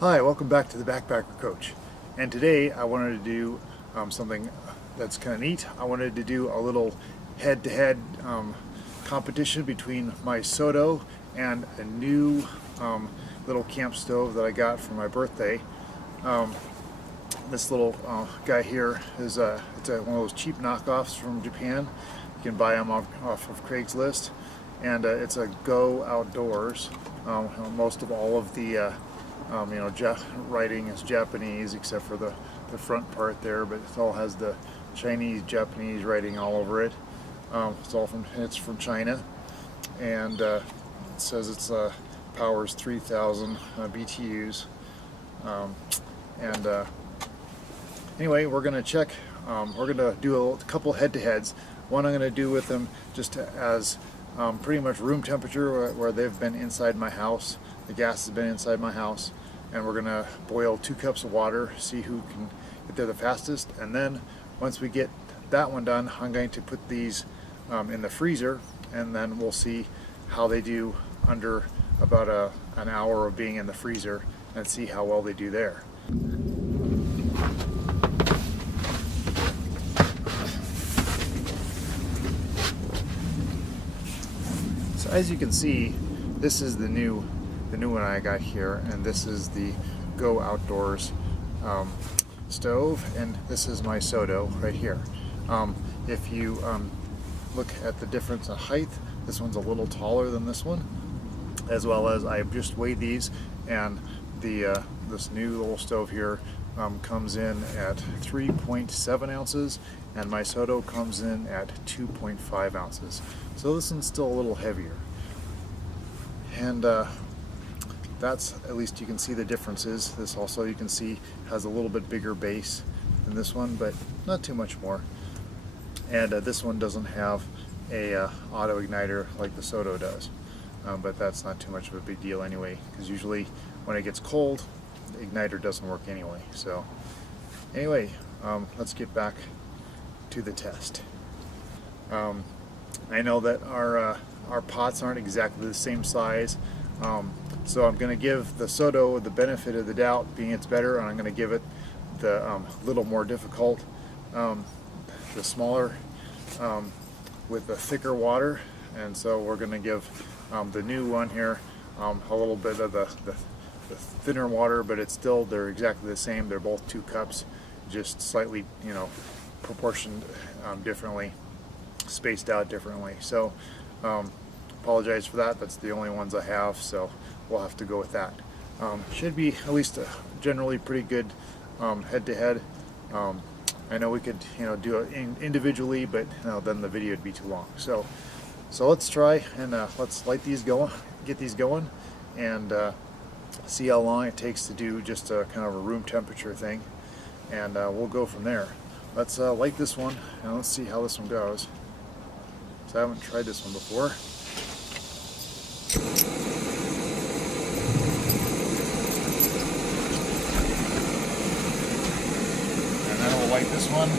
Hi, welcome back to the Backpacker Coach. And today I wanted to do something that's kind of neat. I wanted to do a little head-to-head competition between my Soto and a new little camp stove that I got for my birthday. This little guy here is it's one of those cheap knockoffs from Japan. You can buy them off of Craigslist, and it's a Go Outdoors. Most of all of the writing is Japanese except for the front part there, but it all has the Chinese, Japanese writing all over it. It's from China, and it says it's powers 3,000 BTUs. Anyway, we're gonna check. We're gonna do a couple head-to-heads. One I'm gonna do with them just as pretty much room temperature, where they've been inside my house. The gas has been inside my house, and we're gonna boil 2 cups of water, see who can get there the fastest. And then once we get that one done, I'm going to put these in the freezer, and then we'll see how they do under about an hour of being in the freezer, and see how well they do there. So as you can see, this is the new one I got here, and this is the Go Outdoors stove, and this is my Soto right here. If you look at the difference in height, this one's a little taller than this one, as well as I just weighed these, and this new little stove here comes in at 3.7 ounces, and my Soto comes in at 2.5 ounces. So this one's still a little heavier. And that's, at least you can see the differences. This also, you can see, has a little bit bigger base than this one, but not too much more. And this one doesn't have a auto igniter like the Soto does, but that's not too much of a big deal anyway, because usually when it gets cold, the igniter doesn't work anyway. So anyway, let's get back to the test. I know that our pots aren't exactly the same size, so I'm going to give the Soto the benefit of the doubt, being it's better, and I'm going to give it the little more difficult, the smaller, with the thicker water. And so we're going to give the new one here a little bit of the thinner water, but they're exactly the same. They're both 2 cups, just slightly, proportioned differently, spaced out differently. So apologize for that. That's the only ones I have, so we'll have to go with that. Should be at least a generally pretty good head-to-head. I know we could do it individually, but then the video would be too long. So let's try, and let's get these going, and see how long it takes to do just a kind of a room temperature thing, and we'll go from there. Let's light this one, and let's see how this one goes. So I haven't tried this one before. And then we'll light this one.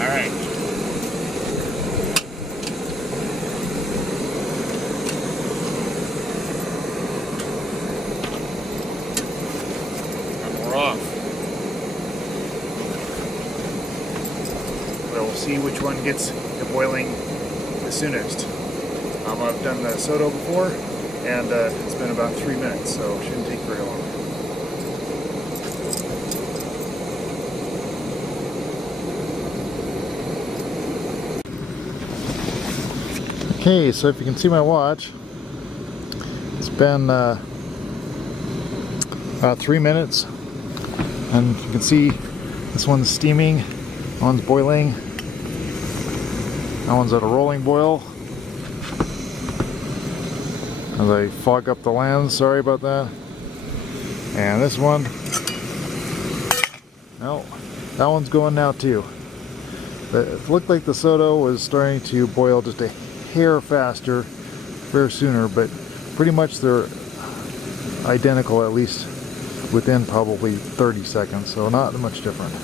All right. And we're off. We'll see which one gets to boiling the soonest. I've done the Soto before, and it's been about 3 minutes, so it shouldn't take very long. Okay, so if you can see my watch, it's been about 3 minutes, and you can see this one's steaming, that one's boiling, that one's at a rolling boil. As I fog up the lens, sorry about that. And this one, no, that one's going now too. But it looked like the Soto was starting to boil just a hair faster, fair sooner, but pretty much they're identical, at least within probably 30 seconds, so not much different.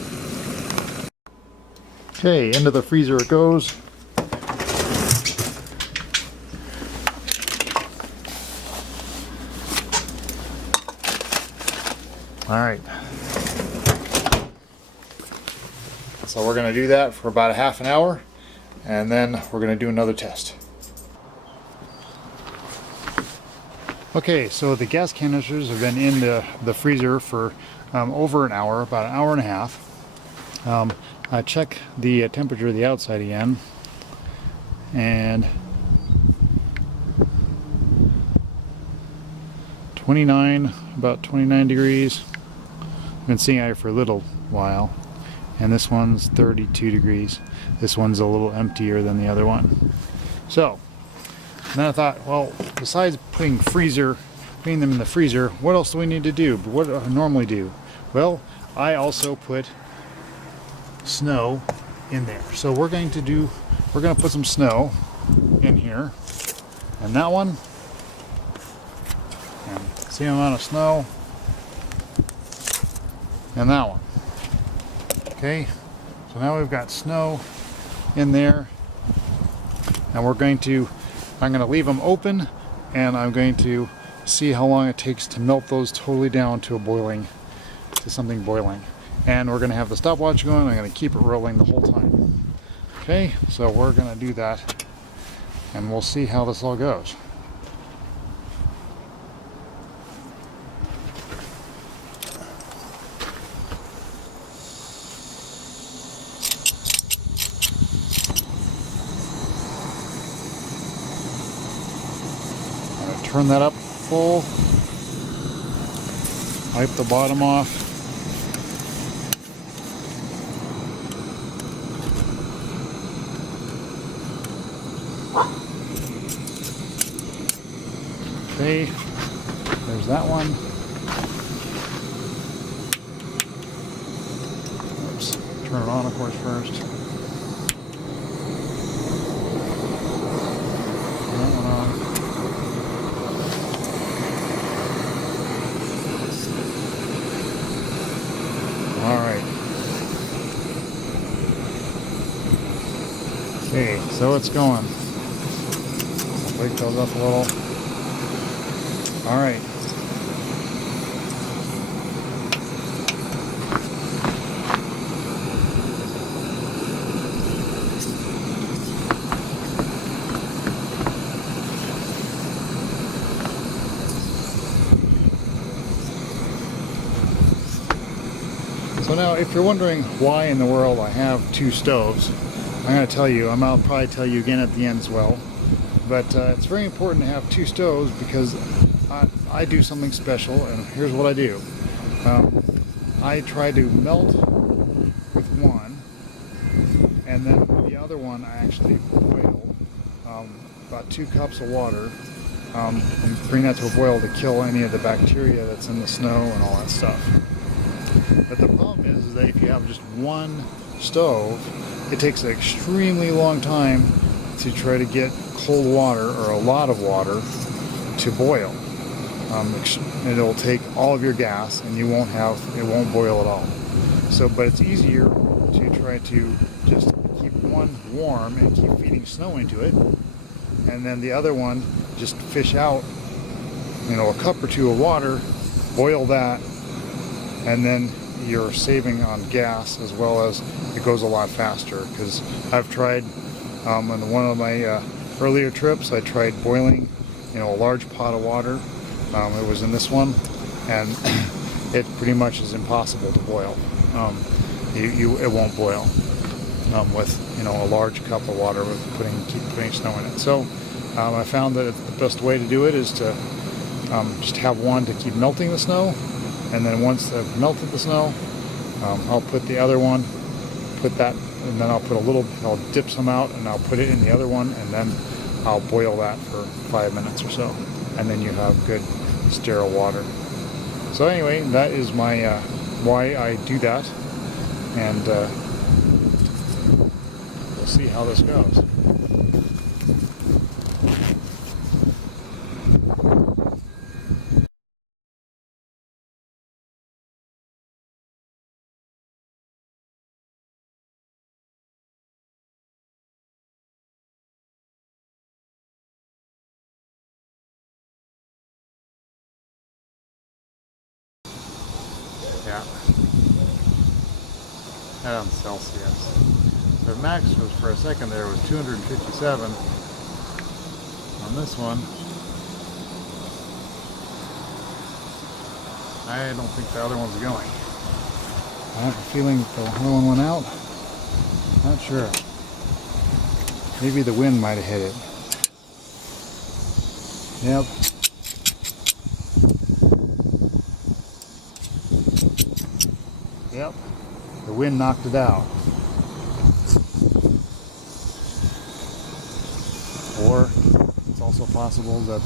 Okay, into the freezer it goes. All right. So we're going to do that for about a half an hour, and then we're going to do another test. Okay, so the gas canisters have been in the freezer for over an hour, about an hour and a half. I check the temperature of the outside again, and 29, about 29 degrees. I've been seeing it for a little while. And this one's 32 degrees. This one's a little emptier than the other one. So, then I thought, well, besides putting them in the freezer, what else do we need to do? What do I normally do? Well, I also put snow in there. So we're going to put some snow in here. And that one, and same amount of snow, and that one. Okay, so now we've got snow in there, and I'm going to leave them open, and I'm going to see how long it takes to melt those totally down to something boiling. And we're going to have the stopwatch going. I'm going to keep it rolling the whole time. Okay, so we're going to do that, and we'll see how this all goes. Turn that up full, wipe the bottom off. Okay, there's that one. Oops, turn it on, of course, first. That one on. Alright. Okay, so it's going. Wake those up a little. Alright. So now, if you're wondering why in the world I have two stoves, I'm going to tell you. I'll probably tell you again at the end as well. But it's very important to have two stoves because I do something special, and here's what I do. I try to melt with one, and then with the other one I actually boil about 2 cups of water and bring that to a boil to kill any of the bacteria that's in the snow and all that stuff. But the problem is that if you have just one stove, it takes an extremely long time to try to get cold water or a lot of water to boil. It'll take all of your gas, and it won't boil at all. So, but it's easier to try to just keep one warm and keep feeding snow into it, and then the other one just fish out, a cup or two of water, boil that, and then you're saving on gas as well as it goes a lot faster. Because I've tried on one of my earlier trips, I tried boiling, a large pot of water. It was in this one, and it pretty much is impossible to boil. It won't boil with a large cup of water with keep putting snow in it. So I found that the best way to do it is to just have one to keep melting the snow, and then once I've melted the snow, I'll put the other one, and then I'll dip some out, and I'll put it in the other one, and then I'll boil that for 5 minutes or so, and then you have good sterile water. So anyway, that is my why I do that, and we'll see how this goes. Yeah. That on Celsius. The max was, for a second there, was 257. On this one, I don't think the other one's going. I have a feeling that the other one went out. Not sure. Maybe the wind might have hit it. Yep. Yep. The wind knocked it out. Or it's also possible that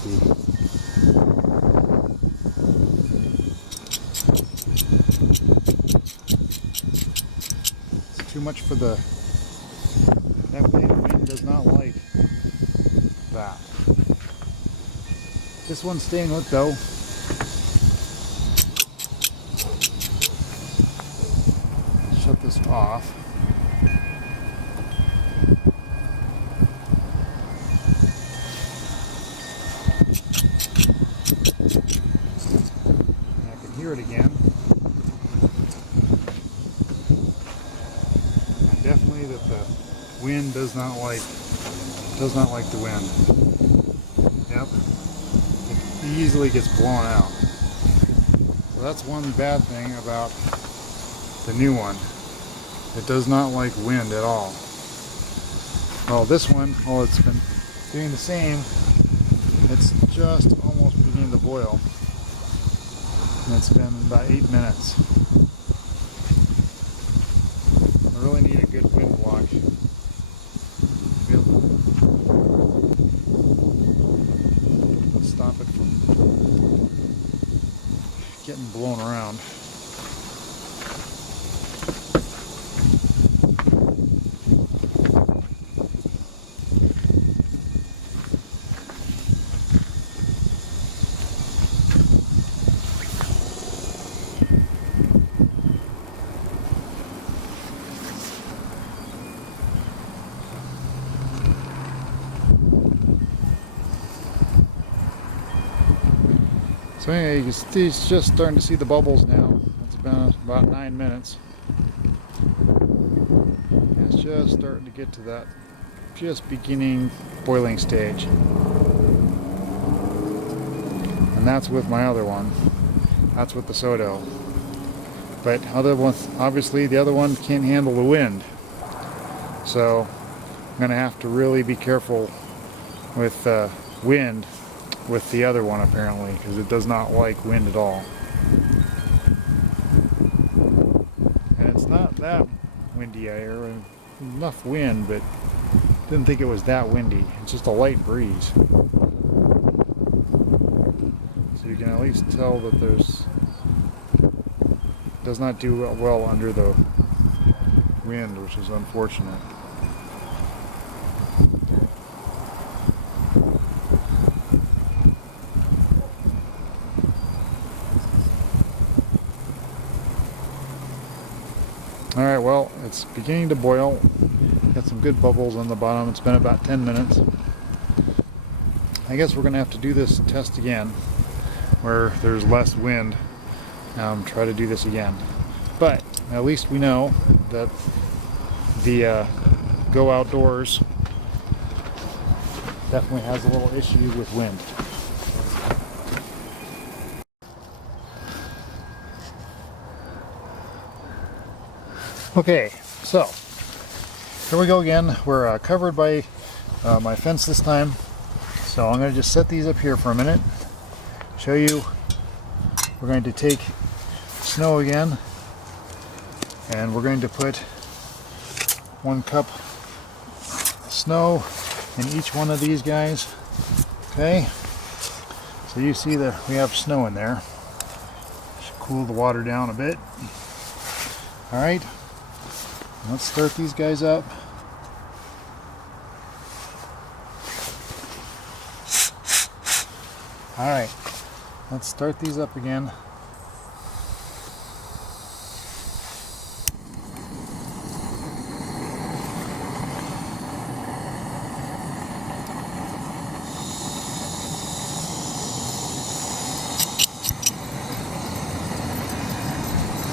it's too much for the that wind does not like that. This one's staying lit though. Shut this off. I can hear it again. And definitely that the wind does not like the wind. Yep. It easily gets blown out. So that's one bad thing about the new one. It does not like wind at all. Well, this one, well, it's been doing the same. It's just almost beginning to boil. And it's been about 8 minutes. I really need a good wind block to be able to stop it from getting blown around. So anyway, you can see it's just starting to see the bubbles now. It's been about 9 minutes. And it's just starting to get to that just beginning boiling stage. And that's with my other one. That's with the Soto. But other one, obviously the other one can't handle the wind. So I'm going to have to really be careful with wind with the other one apparently, because it does not like wind at all. And it's not that windy out here. Enough wind, but didn't think it was that windy. It's just a light breeze. So you can at least tell that does not do well under the wind, which is unfortunate. Alright, well, it's beginning to boil. Got some good bubbles on the bottom. It's been about 10 minutes. I guess we're going to have to do this test again, where there's less wind. Try to do this again. But at least we know that the Go Outdoors definitely has a little issue with wind. Okay, so here we go again. We're covered by my fence this time. So I'm going to just set these up here for a minute. Show you. We're going to take snow again. And we're going to put 1 cup snow in each one of these guys. Okay. So you see that we have snow in there. Should cool the water down a bit. Alright. Let's start these guys up. Alright, let's start these up again.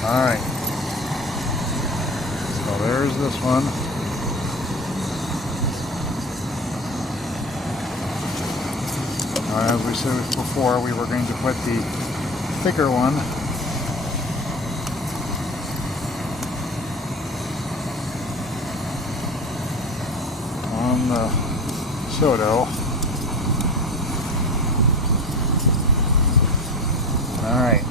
Alright, so there's this one. As we said before, we were going to put the thicker one on the Soto. Alright.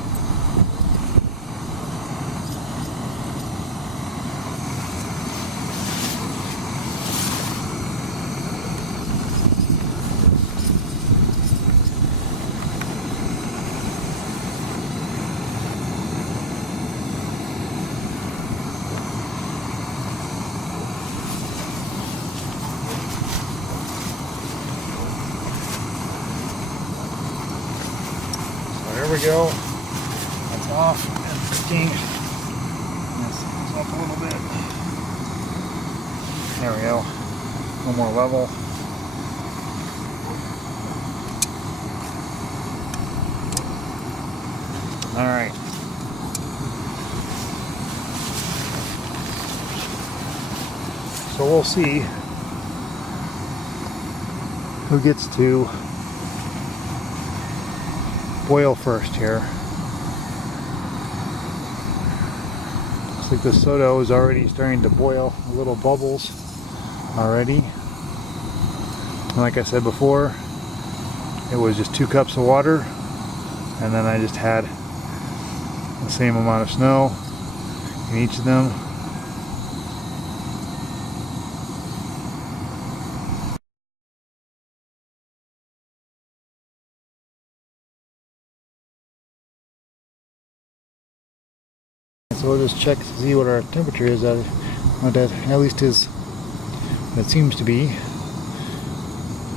There we go. That's off and cooking. This is up a little bit. There we go. A little more level. Alright. So we'll see who gets to boil first here. Looks like the Soto is already starting to boil, little bubbles already. And like I said before, it was just 2 cups of water, and then I just had the same amount of snow in each of them. So we'll just check to see what our temperature is at least is, it seems to be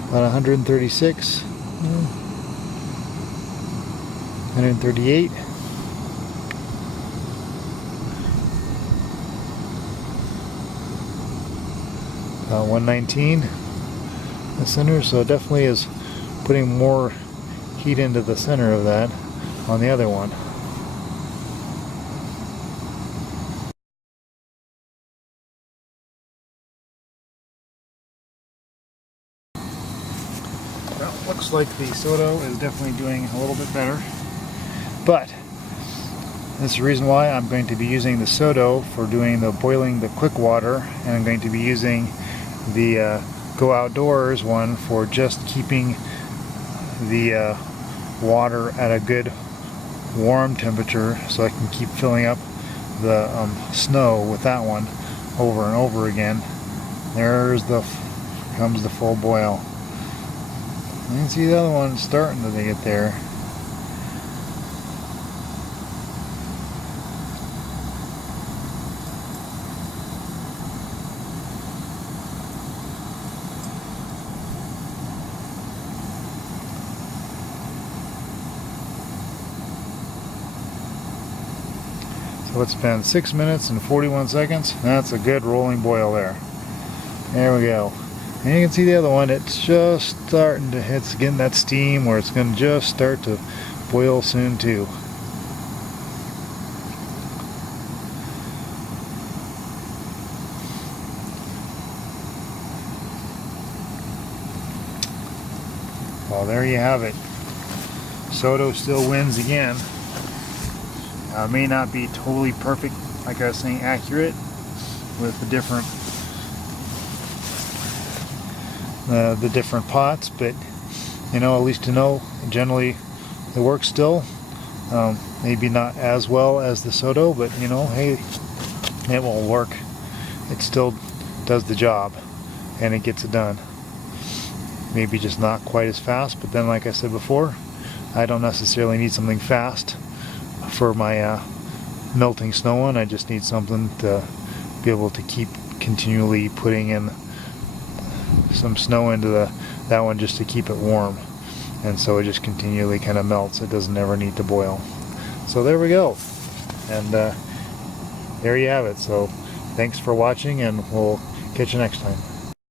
about 136, 138. About 119 the center, so it definitely is putting more heat into the center of that on the other one. Well, looks like the Soto is definitely doing a little bit better, but that's the reason why I'm going to be using the Soto for doing the boiling the quick water, and I'm going to be using the Go Outdoors one for just keeping the water at a good warm temperature, so I can keep filling up the snow with that one over and over again. Comes the full boil. You can see the other one starting to get there. So it's been 6 minutes and 41 seconds. That's a good rolling boil there. There we go. And you can see the other one, it's just starting to, it's getting that steam where it's going to just start to boil soon too. Well, there you have it. Soto still wins again. May not be totally perfect, like I was saying, accurate with the different pots, but you know, at least to know generally it works still. Maybe not as well as the Soto, but you know, hey, it will work. It still does the job and it gets it done. Maybe just not quite as fast, but then like I said before, I don't necessarily need something fast for my melting snow one. I just need something to be able to keep continually putting in some snow into that one just to keep it warm, and so it just continually kind of melts. It doesn't ever need to boil. So there we go, and there you have it. So thanks for watching, and we'll catch you next time.